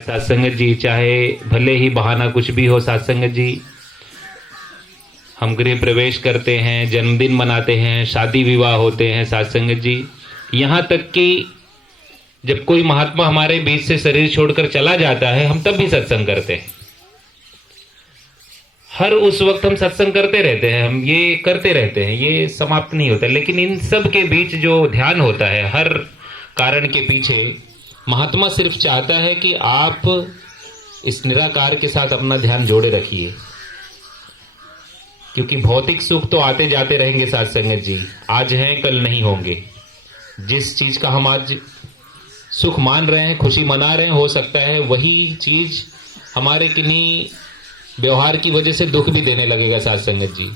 सत्संगत जी, चाहे भले ही बहाना कुछ भी हो सत्संगत जी, हम गृह प्रवेश करते हैं, जन्मदिन मनाते हैं, शादी विवाह होते हैं सत्संगत जी, यहाँ तक कि जब कोई महात्मा हमारे बीच से शरीर छोड़कर चला जाता है, हम तब भी सत्संग करते हैं। हर उस वक्त हम सत्संग करते रहते हैं, हम ये करते रहते हैं, ये समाप्त नहीं होता। लेकिन इन सब के बीच जो ध्यान होता है, हर कारण के पीछे महात्मा सिर्फ चाहता है कि आप इस निराकार के साथ अपना ध्यान जोड़े रखिए, क्योंकि भौतिक सुख तो आते जाते रहेंगे सत्संगत जी, आज हैं कल नहीं होंगे। जिस चीज का हम आज सुख मान रहे हैं, खुशी मना रहे हैं, हो सकता है वही चीज हमारे किन्हीं व्यवहार की वजह से दुख भी देने लगेगा सत्संगत जी,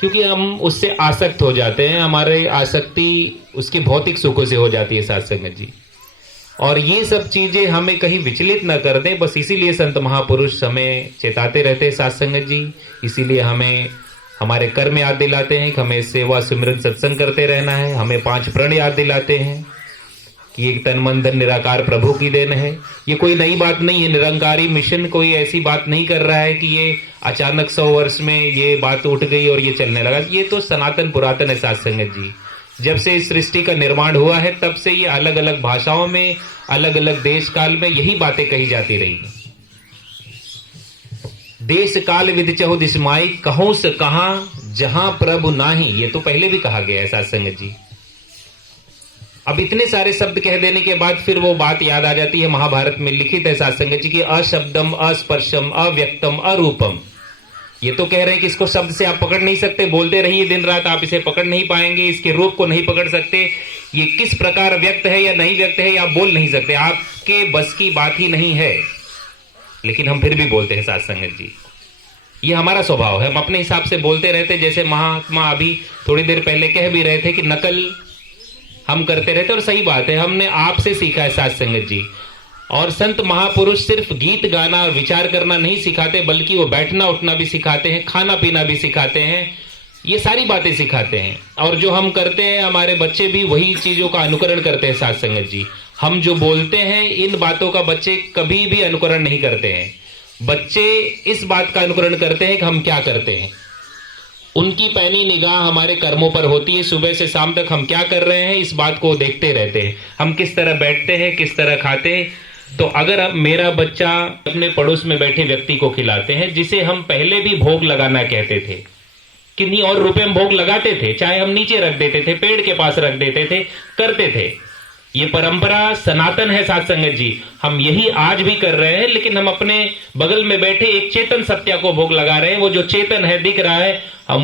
क्योंकि हम उससे आसक्त हो जाते हैं, हमारे आसक्ति उसके भौतिक सुखों से हो जाती है सत्संगत जी। और ये सब चीजें हमें कहीं विचलित न कर दें, बस इसीलिए संत महापुरुष हमें चेताते रहते हैं सत्संगत जी, इसीलिए हमें हमारे कर्म याद दिलाते हैं कि हमें सेवा सिमरन सत्संग करते रहना है, हमें 5 प्रण याद दिलाते हैं कि एक तन मन धन निराकार प्रभु की देन है। ये कोई नई बात नहीं है, निरंकारी मिशन कोई ऐसी बात नहीं कर रहा है कि ये अचानक 100 वर्ष में ये बात उठ गई और ये चलने लगा। ये तो सनातन पुरातन है सत्संगत जी, जब से इस सृष्टि का निर्माण हुआ है तब से ये अलग अलग भाषाओं में, अलग अलग देश काल में यही बातें कही जाती रही। देश काल विधि चहु दिशमाई, कहूं से कहां जहां प्रभु नाही, ये तो पहले भी कहा गया है सत्संगत जी। अब इतने सारे शब्द कह देने के बाद फिर वो बात याद आ जाती है, महाभारत में लिखित है सत्संगत जी की अशब्दम अस्पर्शम अव्यक्तम अरूपम। ये तो कह रहे हैं कि इसको शब्द से आप पकड़ नहीं सकते, बोलते रहिए दिन रात, आप इसे पकड़ नहीं पाएंगे, इसके रूप को नहीं पकड़ सकते, ये किस प्रकार व्यक्त है या नहीं व्यक्त है, या आप बोल नहीं सकते, आपके बस की बात ही नहीं है। लेकिन हम फिर भी बोलते हैं सत्संगत जी, ये हमारा स्वभाव है, हम अपने हिसाब से बोलते रहते। जैसे महात्मा अभी थोड़ी देर पहले कह भी रहे थे कि नकल हम करते रहते, और सही बात है, हमने आपसे सीखा है सत्संगत जी। और संत महापुरुष सिर्फ गीत गाना और विचार करना नहीं सिखाते, बल्कि वो बैठना उठना भी सिखाते हैं, खाना पीना भी सिखाते हैं, ये सारी बातें सिखाते हैं। और जो हम करते हैं, हमारे बच्चे भी वही चीजों का अनुकरण करते हैं सत्संगत जी। हम जो बोलते हैं, इन बातों का बच्चे कभी भी अनुकरण नहीं करते हैं। बच्चे इस बात का अनुकरण करते हैं कि हम क्या करते हैं, उनकी पैनी निगाह हमारे कर्मों पर होती है। सुबह से शाम तक हम क्या कर रहे हैं, इस बात को देखते रहते हैं। हम किस तरह बैठते हैं, किस तरह खाते हैं। तो अगर अब मेरा बच्चा अपने पड़ोस में बैठे व्यक्ति को खिलाते हैं, जिसे हम पहले भी भोग लगाना कहते थे, किन्हीं और रुपए में भोग लगाते थे, चाहे हम नीचे रख देते थे, पेड़ के पास रख देते थे, करते थे, ये परंपरा सनातन है सत्संगत जी। हम यही आज भी कर रहे हैं, लेकिन हम अपने बगल में बैठे एक चेतन सत्या को भोग लगा रहे हैं। वो जो चेतन है, दिख रहा है, हम